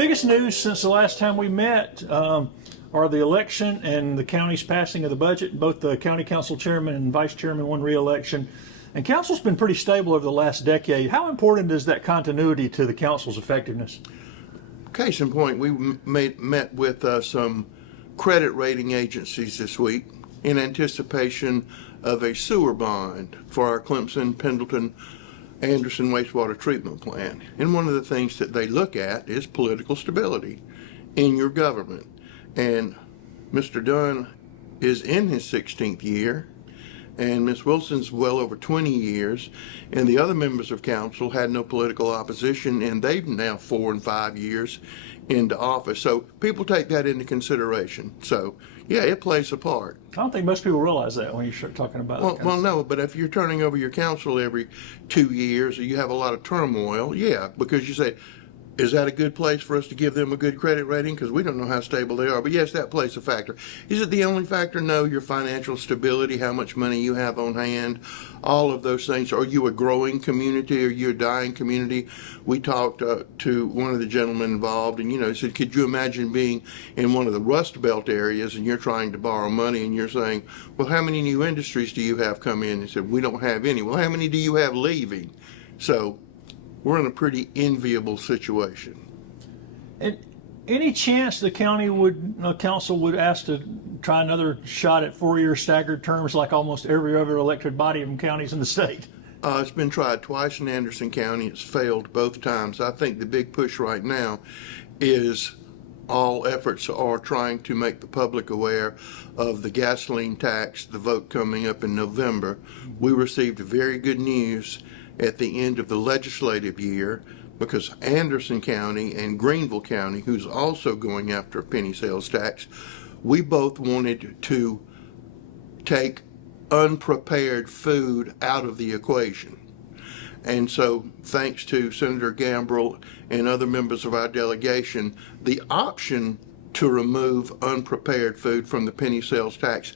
biggest news since the last time we met are the election and the county's passing of the budget. Both the county council chairman and vice chairman won re-election. And council's been pretty stable over the last decade. How important is that continuity to the council's effectiveness? Case in point, we met with some credit rating agencies this week in anticipation of a sewer bond for our Clemson, Pendleton, Anderson wastewater treatment plant. And one of the things that they look at is political stability in your government. And Mr. Dunn is in his 16th year, and Ms. Wilson's well over 20 years, and the other members of council had no political opposition, and they've now 4 and 5 years into office. So people take that into consideration. So yeah, it plays a part. I don't think most people realize that when you start talking about Well, no, but if you're turning over your council every 2 years, or you have a lot of turmoil, yeah, because you say, is that a good place for us to give them a good credit rating? Because we don't know how stable they are. But yes, that plays a factor. Is it the only factor? No, your financial stability, how much money you have on hand, all of those things. Are you a growing community? Are you a dying community? We talked to one of the gentlemen involved, and he said, could you imagine being in one of the Rust Belt areas and you're trying to borrow money and you're saying, well, how many new industries do you have come in? He said, we don't have any. Well, how many do you have leaving? So we're in a pretty enviable situation. And any chance the council would ask to try another shot at 4-year staggered terms like almost every other elected body in counties in the state? It's been tried twice in Anderson County. It's failed both times. I think the big push right now is all efforts are trying to make the public aware of the gasoline tax, the vote coming up in November. We received very good news at the end of the legislative year, because Anderson County and Greenville County, who's also going after a penny sales tax, we both wanted to take unprepared food out of the equation. And so thanks to Senator Gambrill and other members of our delegation, the option to remove unprepared food from the penny sales tax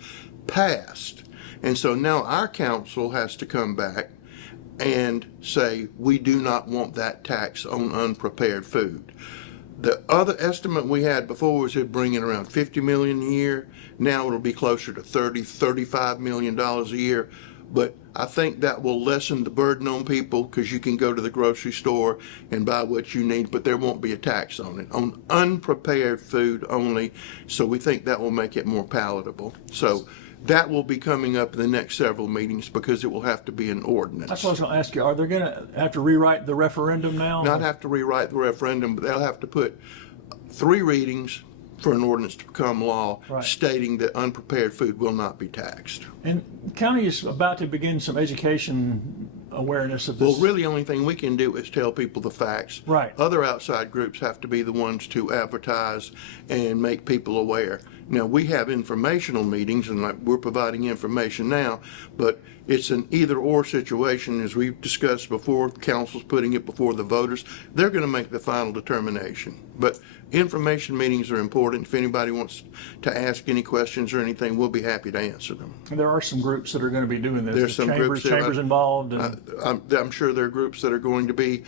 passed. And so now our council has to come back and say, we do not want that tax on unprepared food. The other estimate we had before was it bringing around $50 million a year. Now it'll be closer to $35 million a year. But I think that will lessen the burden on people, because you can go to the grocery store and buy what you need, but there won't be a tax on it, on unprepared food only. So we think that will make it more palatable. So that will be coming up in the next several meetings, because it will have to be an ordinance. That's what I was going to ask you. Are they going to have to rewrite the referendum now? Not have to rewrite the referendum, but they'll have to put 3 readings for an ordinance to become law, right, stating that unprepared food will not be taxed. And the county is about to begin some education awareness of this. Well, really, the only thing we can do is tell people the facts. Right. Other outside groups have to be the ones to advertise and make people aware. Now, we have informational meetings, and we're providing information now, but it's an either-or situation. As we've discussed before, the council's putting it before the voters. They're going to make the final determination. But information meetings are important. If anybody wants to ask any questions or anything, we'll be happy to answer them. And there are some groups that are going to be doing this. There's some chambers involved. And I'm sure there are groups that are going to be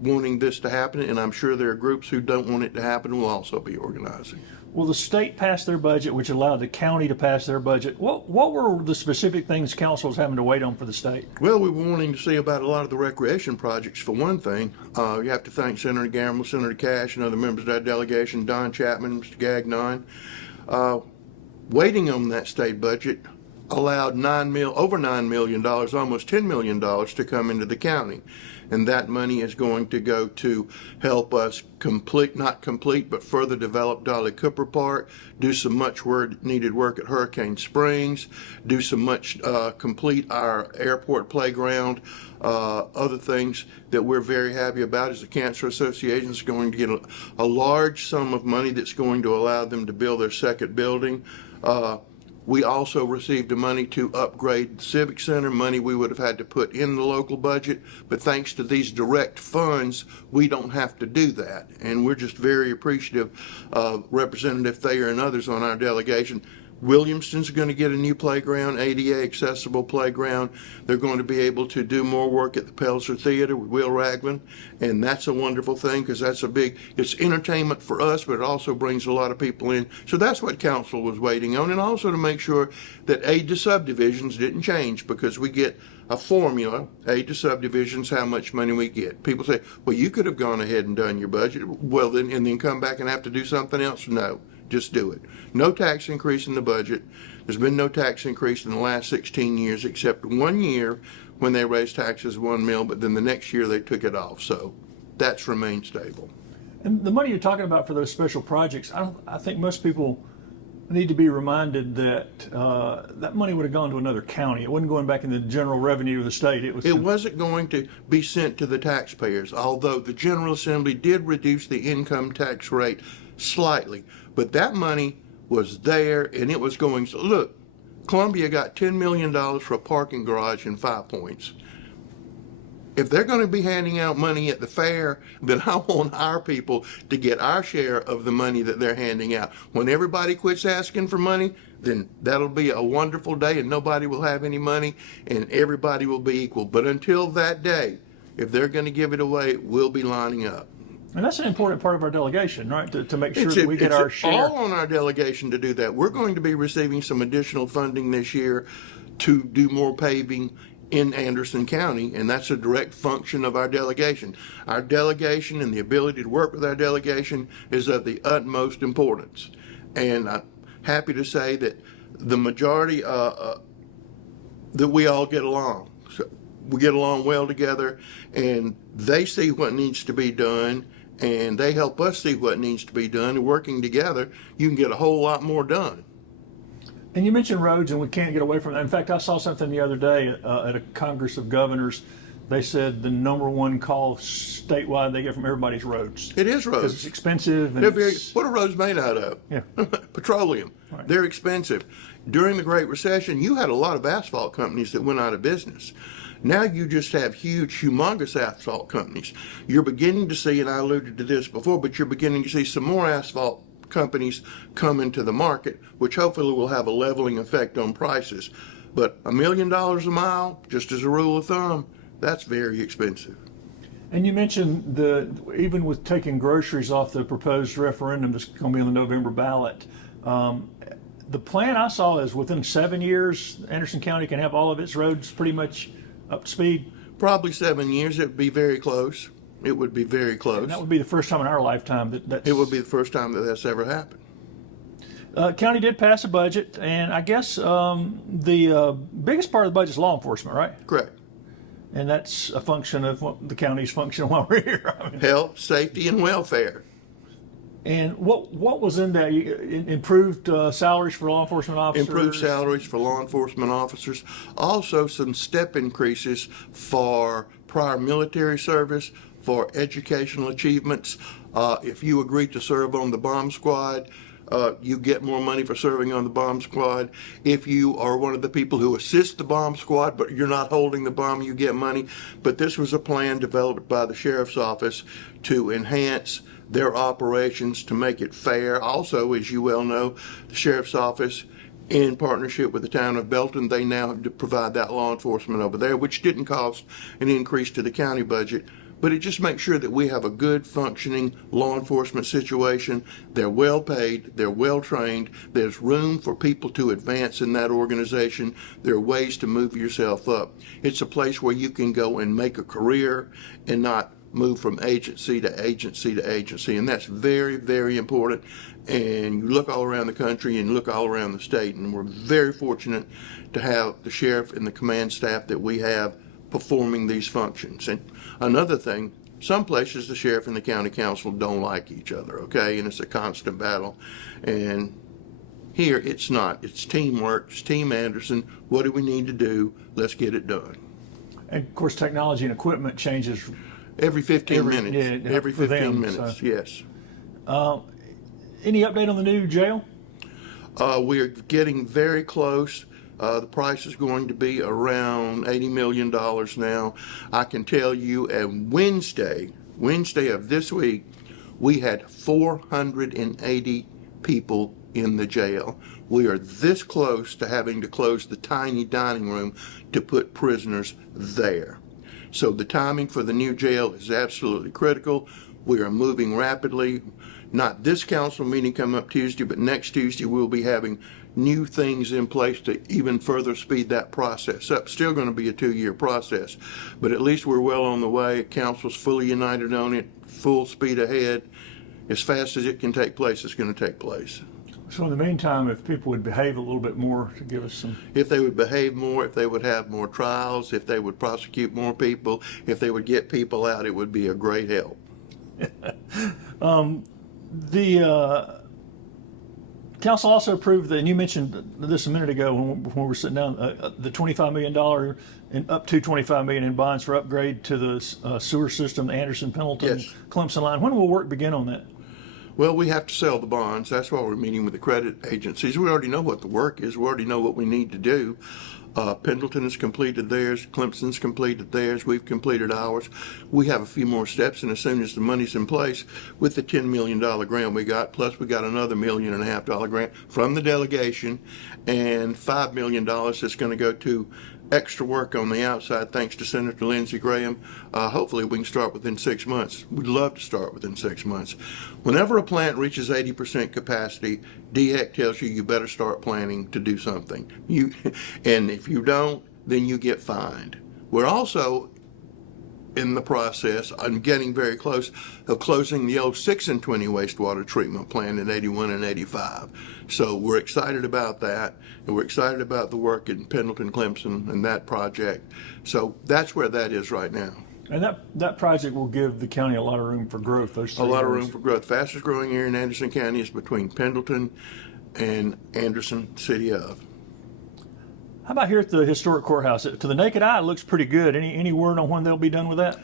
wanting this to happen, and I'm sure there are groups who don't want it to happen will also be organizing. Well, the state passed their budget, which allowed the county to pass their budget. What were the specific things council was having to wait on for the state? Well, we were wanting to see about a lot of the recreation projects, for one thing. You have to thank Senator Gamble, Senator Cash, and other members of that delegation, Don Chapman, Mr. Gagnon. Waiting on that state budget allowed over $9 million, almost $10 million to come into the county. And that money is going to go to help us not complete, but further develop Dolly Cooper Park, do some much needed work at Hurricane Springs, do some complete our airport playground. Other things that we're very happy about is the Cancer Association is going to get a large sum of money that's going to allow them to build their second building. We also received the money to upgrade the Civic Center, money we would have had to put in the local budget, but thanks to these direct funds, we don't have to do that. And we're just very appreciative of Representative Thayer and others on our delegation. Williamston's going to get a new playground, ADA accessible playground. They're going to be able to do more work at the Pelzer Theater with Will Ragland, and that's a wonderful thing because that's it's entertainment for us, but it also brings a lot of people in. So that's what council was waiting on, and also to make sure that aid to subdivisions didn't change because we get a formula, aid to subdivisions, how much money we get. People say, well, you could have gone ahead and done your budget. Well, then come back and have to do something else. No. Just do it. No tax increase in the budget. There's been no tax increase in the last 16 years except 1 year when they raised taxes 1 mil, but then the next year they took it off. So that's remained stable. And the money you're talking about for those special projects, I think most people need to be reminded that that money would have gone to another county. It wasn't going back in the general revenue of the state. It wasn't going to be sent to the taxpayers, although the General Assembly did reduce the income tax rate slightly. But that money was there, and it was going. So look, Columbia got $10 million for a parking garage in 5 Points. If they're going to be handing out money at the fair, then I want our people to get our share of the money that they're handing out. When everybody quits asking for money, then that'll be a wonderful day, and nobody will have any money, and everybody will be equal. But until that day, if they're going to give it away, we'll be lining up. And that's an important part of our delegation, right? To make sure that we get our share. It's all on our delegation to do that. We're going to be receiving some additional funding this year to do more paving in Anderson County, and that's a direct function of our delegation. Our delegation and the ability to work with our delegation is of the utmost importance. And I'm happy to say that the majority, that we all get along. So we get along well together, and they see what needs to be done, and they help us see what needs to be done, and working together, you can get a whole lot more done. And you mentioned roads, and we can't get away from that. In fact, I saw something the other day at a Congress of Governors. They said the number one call statewide they get from everybody's roads. It is roads. Because it's expensive. And what are roads made out of? Yeah. Petroleum. Right. They're expensive. During the Great Recession, you had a lot of asphalt companies that went out of business. Now you just have huge, humongous asphalt companies. You're beginning to see, and I alluded to this before, but you're beginning to see some more asphalt companies come into the market, which hopefully will have a leveling effect on prices. But $1 million a mile, just as a rule of thumb, that's very expensive. And you mentioned even with taking groceries off the proposed referendum that's going to be on the November ballot, the plan I saw is within 7 years, Anderson County can have all of its roads pretty much up to speed. Probably 7 years. It would be very close. It would be very close. And that would be the first time in our lifetime that's... It would be the first time that that's ever happened. County did pass a budget, and I guess the biggest part of the budget is law enforcement, right? Correct. And that's a function of what the county's function while we're here. I mean, health, safety, and welfare. And what was in that? Improved salaries for law enforcement officers? Improved salaries for law enforcement officers. Also some step increases for prior military service, for educational achievements. If you agree to serve on the bomb squad, you get more money for serving on the bomb squad. If you are one of the people who assist the bomb squad, but you're not holding the bomb, you get money. But this was a plan developed by the sheriff's office to enhance their operations, to make it fair. Also, as you well know, the sheriff's office, in partnership with the town of Belton, they now provide that law enforcement over there, which didn't cost an increase to the county budget. But it just makes sure that we have a good functioning law enforcement situation. They're well paid, they're well trained, there's room for people to advance in that organization. There are ways to move yourself up. It's a place where you can go and make a career and not move from agency to agency to agency. And that's very, very important. And you look all around the country and look all around the state, and we're very fortunate to have the sheriff and the command staff that we have performing these functions. And another thing, some places the sheriff and the county council don't like each other, okay? And it's a constant battle. And here it's not. It's teamwork. It's Team Anderson. What do we need to do? Let's get it done. And of course, technology and equipment changes every 15 minutes. Yeah, every 15 them, minutes, so. Yes. Any update on the new jail? We are getting very close. The price is going to be around $80 million now. I can tell you at Wednesday of this week, we had 480 people in the jail. We are this close to having to close the tiny dining room to put prisoners there. So the timing for the new jail is absolutely critical. We are moving rapidly. Not this council meeting coming up Tuesday, but next Tuesday we'll be having new things in place to even further speed that process up. Still going to be a 2-year process, but at least we're well on the way. Council's fully united on it, full speed ahead. As fast as it can take place, it's going to take place. So in the meantime, if people would behave a little bit more to give us some... If they would behave more, if they would have more trials, if they would prosecute more people, if they would get people out, it would be a great help. The council also approved, and you mentioned this a minute ago when we were sitting down, the $25 million and up to $25 million in bonds for upgrade to the sewer system, the Anderson, Pendleton, Yes. Clemson line. When will work begin on that? Well, we have to sell the bonds. That's why we're meeting with the credit agencies. We already know what the work is. We already know what we need to do. Pendleton has completed theirs. Clemson's completed theirs. We've completed ours. We have a few more steps, and as soon as the money's in place, with the $10 million grant we got, plus we got another $1.5 million grant from the delegation, and $5 million that's going to go to extra work on the outside, thanks to Senator Lindsey Graham. Hopefully we can start within 6 months. We'd love to start within 6 months. Whenever a plant reaches 80% capacity, DHEC tells you you better start planning to do something. And if you don't, then you get fined. We're also in the process, I'm getting very close, of closing the old 6 and 20 wastewater treatment plant in 81 and 85. So we're excited about that, and we're excited about the work in Pendleton, Clemson, and that project. So that's where that is right now. And that project will give the county a lot of room for growth. Those A lot of areas. room for growth. Fastest growing area in Anderson County is between Pendleton and Anderson, city of. How about here at the historic courthouse? To the naked eye, it looks pretty good. Any word on when they'll be done with that?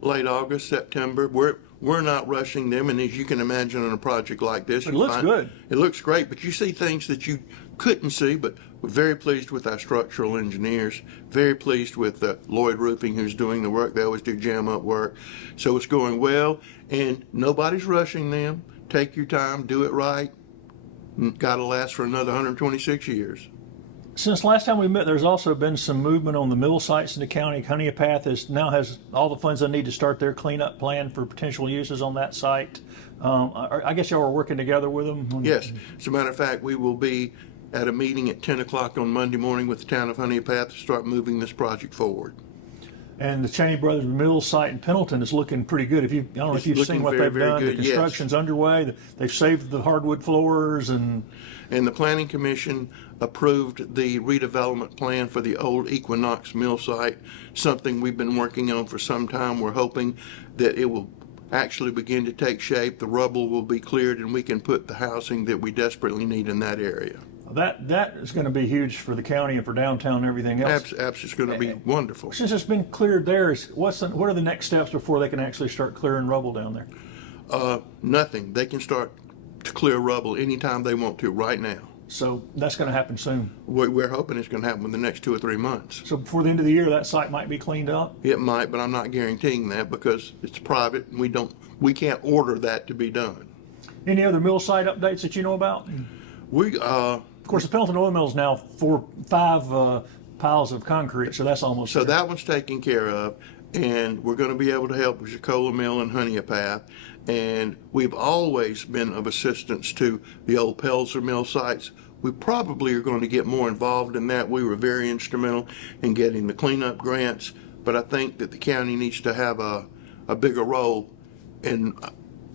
Late August, September. We're not rushing them, and as you can imagine on a project like this, It looks good. It looks great, but you see things that you couldn't see. But we're very pleased with our structural engineers. Very pleased with Lloyd Roofing, who's doing the work. They always do jam up work, so it's going well, and nobody's rushing them. Take your time, do it right. Got to last for another 126 years. Since last time we met, there's also been some movement on the mill sites in the county. Honeypath now has all the funds they need to start their cleanup plan for potential uses on that site. I guess y'all are working together with them? Yes. As a matter of fact, we will be at a meeting at 10 o'clock on Monday morning with the town of Honeypath to start moving this project forward. And the Cheney Brothers Mill site in Pendleton is looking pretty good. I don't know if you've seen what they've done. The construction's underway. They've saved the hardwood floors and the Planning Commission approved the redevelopment plan for the old Equinox Mill site, something we've been working on for some time. We're hoping that it will actually begin to take shape. The rubble will be cleared, and we can put the housing that we desperately need in that area. that is going to be huge for the county and for downtown and everything else. It's going to be wonderful. Since it's been cleared there, what are the next steps before they can actually start clearing rubble down there? Nothing. They can start to clear rubble anytime they want to right now. So that's going to happen soon. We're hoping it's going to happen in the next 2 or 3 months. So before the end of the year, that site might be cleaned up? It might, but I'm not guaranteeing that because it's private and we can't order that to be done. Any other mill site updates that you know about? Of course, the Pendleton Oil Mill is now 5 piles of concrete, so that's almost So there. that one's taken care of, and we're going to be able to help with Shakola Mill and Honeypath. And we've always been of assistance to the old Pelzer Mill sites. We probably are going to get more involved in that. We were very instrumental in getting the cleanup grants, but I think that the county needs to have a bigger role. And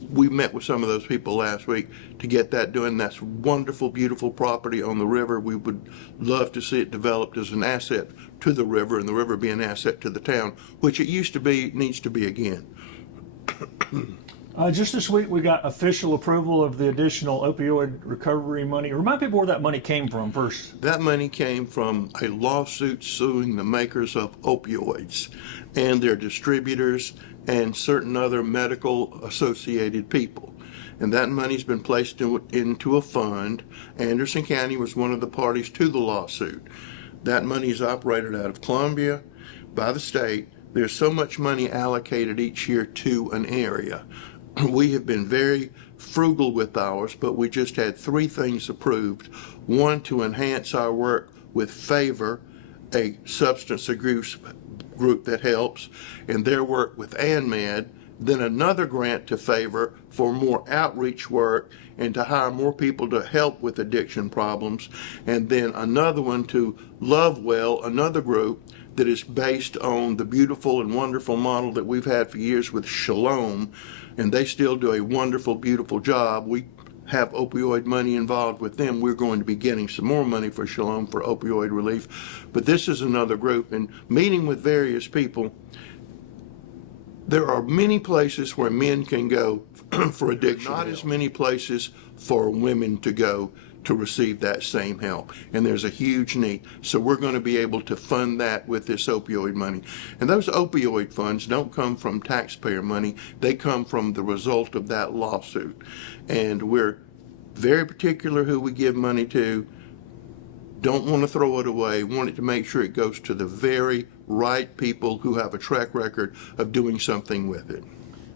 we met with some of those people last week to get that done. That's wonderful, beautiful property on the river. We would love to see it developed as an asset to the river, and the river be an asset to the town, which it used to be, needs to be again. Just this week, we got official approval of the additional opioid recovery money. Remind people where that money came from first. That money came from a lawsuit suing the makers of opioids and their distributors and certain other medical associated people. And that money's been placed into a fund. Anderson County was one of the parties to the lawsuit. That money is operated out of Columbia by the state. There's so much money allocated each year to an area. We have been very frugal with ours, but we just had 3 things approved. One, to enhance our work with Favor, a substance abuse group that helps, and their work with ANMED. Then another grant to Favor for more outreach work and to hire more people to help with addiction problems. And then another one to Lovewell, another group that is based on the beautiful and wonderful model that we've had for years with Shalom, and they still do a wonderful, beautiful job. We have opioid money involved with them. We're going to be getting some more money for Shalom for opioid relief. But this is another group, and meeting with various people. There are many places where men can go for addiction. Not as many places for women to go to receive that same help. And there's a huge need. So we're going to be able to fund that with this opioid money. And those opioid funds don't come from taxpayer money. They come from the result of that lawsuit. And we're very particular who we give money to. Don't want to throw it away. Want it to make sure it goes to the very right people who have a track record of doing something with it.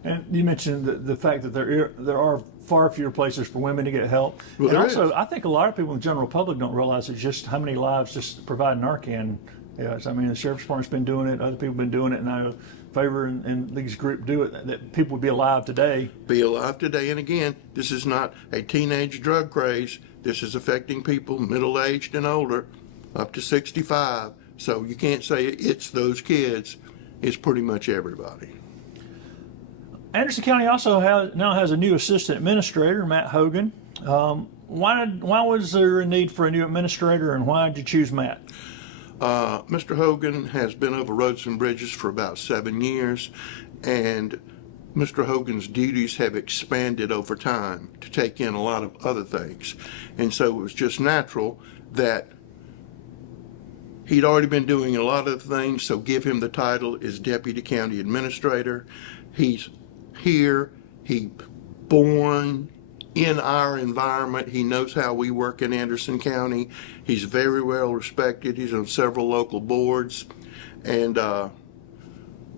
And you mentioned the fact that there are far fewer places for women to get help. Well, and there also, is. I think a lot of people in the general public don't realize it's just how many lives just providing Narcan is. I mean, the Sheriff's Department's been doing it, other people have been doing it, and now Favor and these groups do it, that people would be alive today. Be alive today. And again, this is not a teenage drug craze. This is affecting people middle-aged and older, up to 65. So you can't say it's those kids. It's pretty much everybody. Anderson County also now has a new assistant administrator, Matt Hogan. Why was there a need for a new administrator, and why did you choose Matt? Mr. Hogan has been over roads and bridges for about 7 years, and Mr. Hogan's duties have expanded over time to take in a lot of other things. And so it was just natural that he'd already been doing a lot of things, so give him the title as Deputy County Administrator. He's here, he's born in our environment. He knows how we work in Anderson County. He's very well respected. He's on several local boards. And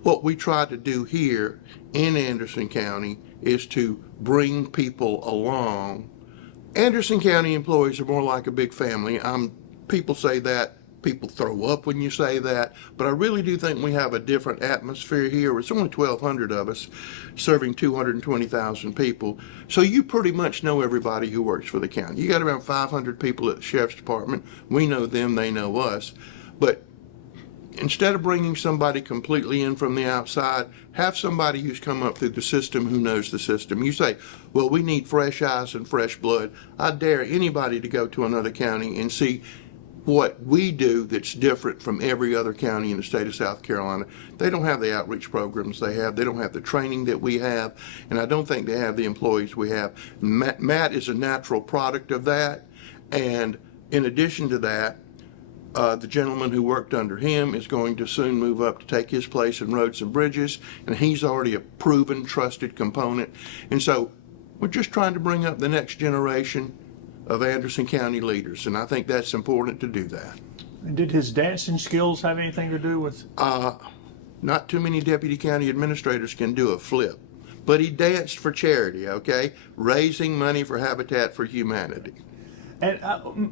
what we try to do here in Anderson County is to bring people along. Anderson County employees are more like a big family. People say that. People throw up when you say that, but I really do think we have a different atmosphere here. It's only 1,200 of us serving 220,000 people. So you pretty much know everybody who works for the county. You got around 500 people at the Sheriff's Department. We know them, they know us. But instead of bringing somebody completely in from the outside, have somebody who's come up through the system who knows the system. You say, well, we need fresh eyes and fresh blood. I dare anybody to go to another county and see what we do that's different from every other county in the state of South Carolina. They don't have the outreach programs they have. They don't have the training that we have. And I don't think they have the employees we have. Matt is a natural product of that. And in addition to that, the gentleman who worked under him is going to soon move up to take his place in roads and bridges. And he's already a proven, trusted component. And so we're just trying to bring up the next generation of Anderson County leaders, and I think that's important to do that. And did his dancing skills have anything to do with? Not too many deputy county administrators can do a flip, but he danced for charity, okay? Raising money for Habitat for Humanity. And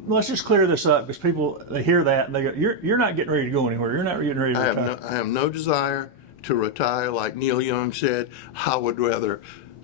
let's just clear this up, because people, they hear that and they go, you're not getting ready to go anywhere. You're not getting ready to retire. I have no desire to retire. Like Neil Young said, I would rather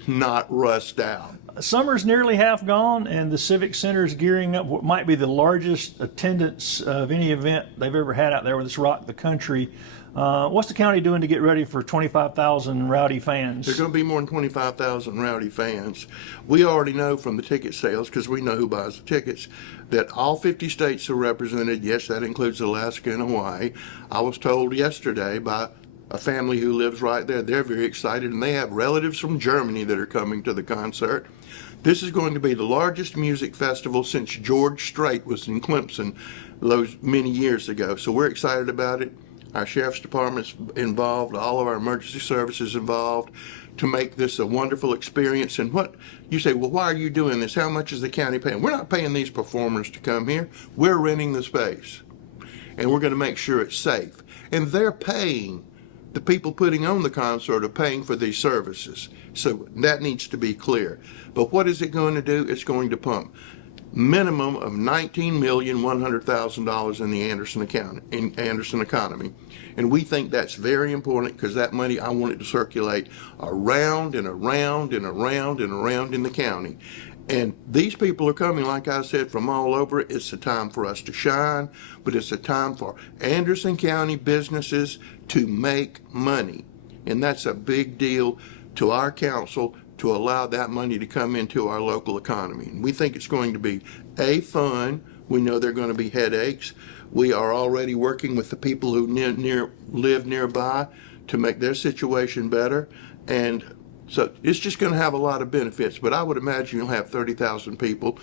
not rust out. Summer's nearly half gone, and the Civic Center is gearing up what might be the largest attendance of any event they've ever had out there with this Rock the Country. What's the county doing to get ready for 25,000 rowdy fans? There's going to be more than 25,000 rowdy fans. We already know from the ticket sales, because we know who buys the tickets, that all 50 states are represented. Yes, that includes Alaska and Hawaii. I was told yesterday by a family who lives right there, they're very excited, and they have relatives from Germany that are coming to the concert. This is going to be the largest music festival since George Strait was in Clemson those many years ago. So we're excited about it. Our Sheriff's Department's involved, all of our emergency services involved to make this a wonderful experience. And what you say, well, why are you doing this? How much is the county paying? We're not paying these performers to come here. We're renting the space, and we're going to make sure it's safe. And they're paying the people putting on the concert are paying for these services. So that needs to be clear. But what is it going to do? It's going to pump minimum of $19,100,000 in the Anderson economy. And we think that's very important because that money, I want it to circulate around and around and around and around in the county. And these people are coming, like I said, from all over. It's a time for us to shine, but it's a time for Anderson County businesses to make money. And that's a big deal to our council to allow that money to come into our local economy. And we think it's going to be fun. We know there are going to be headaches. We are already working with the people who live nearby to make their situation better. And so it's just going to have a lot of benefits, but I would imagine you'll have 30,000 people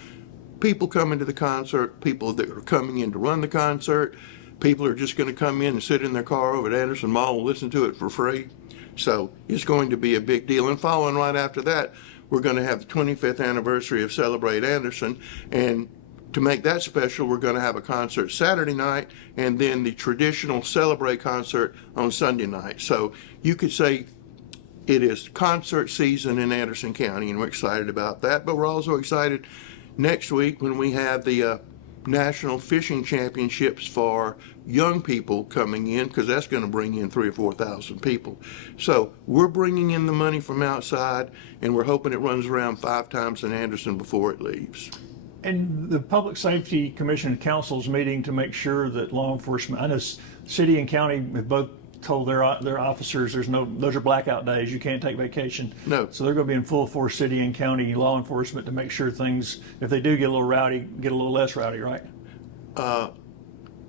coming to the concert, people that are coming in to run the concert, people are just going to come in and sit in their car over at Anderson Mall and listen to it for free. So it's going to be a big deal. And following right after that, we're going to have the 25th anniversary of Celebrate Anderson. And to make that special, we're going to have a concert Saturday night and then the traditional Celebrate concert on Sunday night. So you could say it is concert season in Anderson County, and we're excited about that. But we're also excited next week when we have the National Fishing Championships for young people coming in, because that's going to bring in 3,000 or 4,000 people. So we're bringing in the money from outside, and we're hoping it runs around 5 times in Anderson before it leaves. And the Public Safety Commission and Council's meeting to make sure that law enforcement, I know city and county have both told their officers those are blackout days, you can't take vacation. No. So they're going to be in full force, city and county law enforcement, to make sure things, if they do get a little rowdy, get a little less rowdy, right?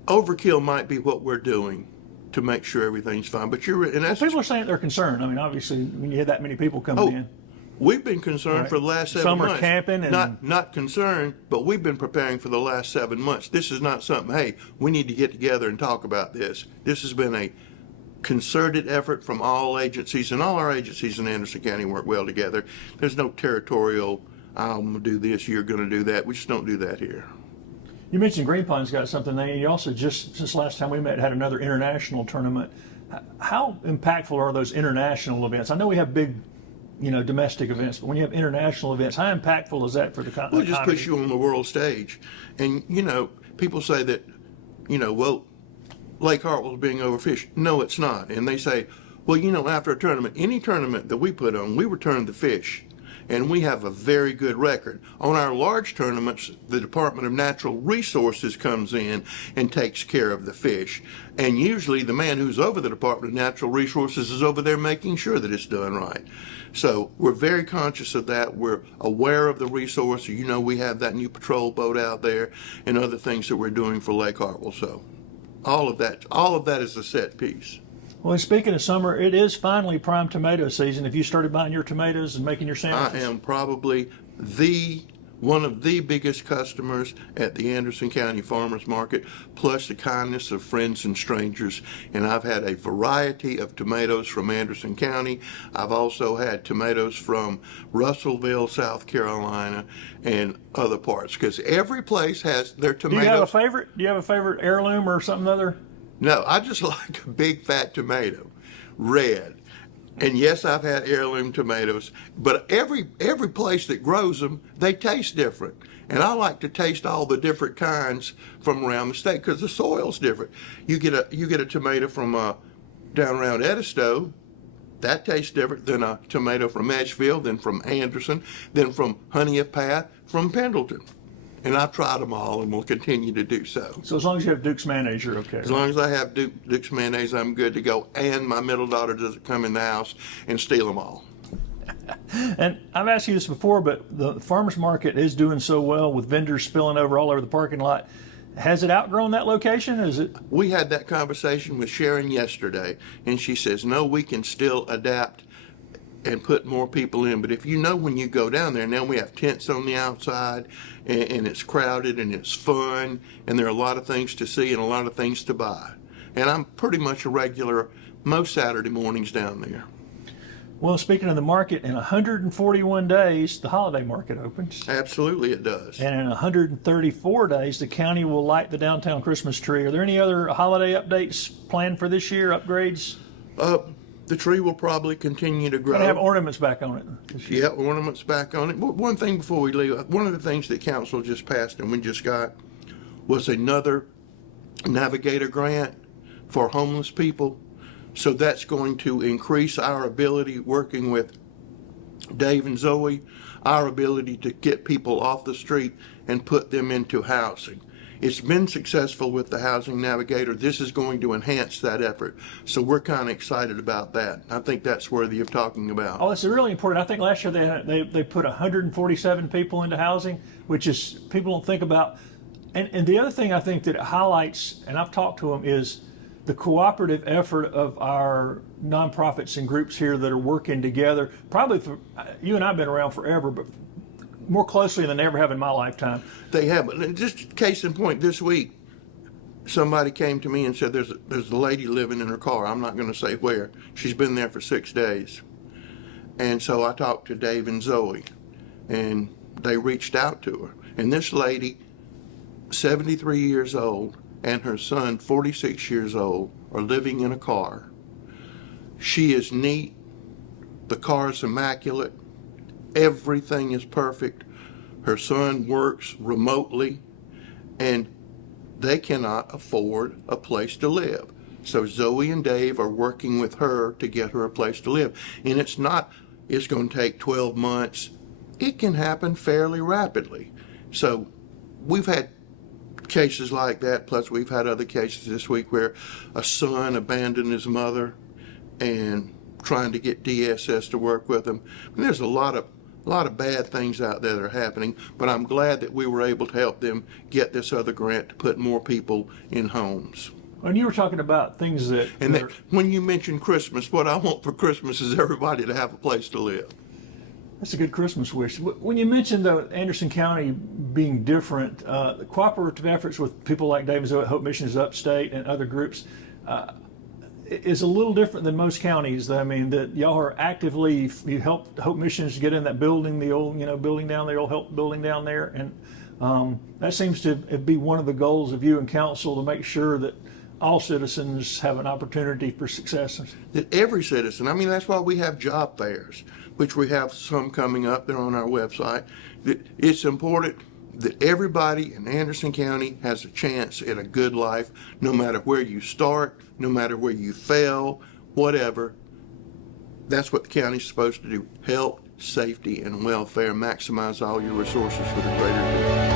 Overkill might be what we're doing to make sure everything's fine, but and that's, people are saying they're concerned. I mean, obviously, when you had that many people coming in. We've been concerned Right. for the last 7 months. Some are camping and not concerned, but we've been preparing for the last 7 months. This is not something, hey, we need to get together and talk about this. This has been a concerted effort from all agencies, and all our agencies in Anderson County work well together. There's no territorial, I'm going to do this, you're going to do that. We just don't do that here. Mm-hmm. You mentioned Green Pond's got something there. You also just, since last time we met, had another international tournament. How impactful are those international events? I know we have big, domestic events, but when you have international events, how impactful is that for the economy? Well, it just puts you on the world stage. And, people say that, well, Lake Hartwell's being overfished. No, it's not. And they say, well, after a tournament, any tournament that we put on, we return the fish. And we have a very good record. On our large tournaments, the Department of Natural Resources comes in and takes care of the fish. And usually the man who's over the Department of Natural Resources is over there making sure that it's done right. So we're very conscious of that. We're aware of the resource. We have that new patrol boat out there and other things that we're doing for Lake Hartwell. So all of that is a set piece. Well, speaking of summer, it is finally prime tomato season. Have you started buying your tomatoes and making your sandwiches? I am probably one of the biggest customers at the Anderson County Farmers Market, plus the kindness of friends and strangers. And I've had a variety of tomatoes from Anderson County. I've also had tomatoes from Russellville, South Carolina, and other parts, because every place has their tomatoes. Do you have a favorite? Do you have a favorite heirloom or something other? No, I just like a big fat tomato, red. And yes, I've had heirloom tomatoes, but every place that grows them, they taste different. And I like to taste all the different kinds from around the state because the soil's different. You get a tomato from down around Edisto, that tastes different than a tomato from Edgefield, then from Anderson, then from Honea Path, from Pendleton. And I've tried them all and will continue to do so. So as long as you have Duke's mayonnaise, you're okay. As long as I have Duke's mayonnaise, I'm good to go. And my middle daughter doesn't come in the house and steal them all. And I've asked you this before, but the farmers market is doing so well with vendors spilling over all over the parking lot. Has it outgrown that location? Is it? We had that conversation with Sharon yesterday, and she says, no, we can still adapt and put more people in. But if when you go down there, now we have tents on the outside, and it's crowded and it's fun, and there are a lot of things to see and a lot of things to buy. And I'm pretty much a regular most Saturday mornings down there. Well, speaking of the market, in 141 days, the holiday market opens. Absolutely it does. And in 134 days, the county will light the downtown Christmas tree. Are there any other holiday updates planned for this year, upgrades? The tree will probably continue to grow. Gotta have ornaments back on it this year. Yeah, ornaments back on it. One thing before we leave, one of the things that council just passed and we just got was another Navigator grant for homeless people. So that's going to increase our ability, working with Dave and Zoe, our ability to get people off the street and put them into housing. It's been successful with the Housing Navigator. This is going to enhance that effort. So we're kind of excited about that. I think that's worthy of talking about. Oh, it's really important. I think last year they put 147 people into housing, which is, people don't think about. And the other thing I think that it highlights, and I've talked to them, is the cooperative effort of our nonprofits and groups here that are working together. Probably you and I have been around forever, but more closely than they ever have in my lifetime. They have. Just case in point, this week, somebody came to me and said there's a lady living in her car. I'm not going to say where. She's been there for 6 days. And so I talked to Dave and Zoe, and they reached out to her. And this lady, 73 years old, and her son, 46 years old, are living in a car. She is neat. The car is immaculate. Everything is perfect. Her son works remotely, and they cannot afford a place to live. So Zoe and Dave are working with her to get her a place to live. And it's going to take 12 months. It can happen fairly rapidly. So we've had cases like that, plus we've had other cases this week where a son abandoned his mother and trying to get DSS to work with him. And there's a lot of bad things out there that are happening, but I'm glad that we were able to help them get this other grant to put more people in homes. And you were talking about things that... And when you mention Christmas, what I want for Christmas is everybody to have a place to live. That's a good Christmas wish. When you mentioned Anderson County being different, the cooperative efforts with people like Dave and Zoe at Hope Missions Upstate and other groups is a little different than most counties. I mean, that y'all are actively, you help Hope Missions get in that building, the old building down there, old help building down there, and that seems to be one of the goals of you and council, to make sure that all citizens have an opportunity for success. That every citizen, I mean, that's why we have job fairs, which we have some coming up. They're on our website. It's important that everybody in Anderson County has a chance at a good life, no matter where you start, no matter where you fail, whatever. That's what the county's supposed to do. Health, safety, and welfare. Maximize all your resources for the greater good.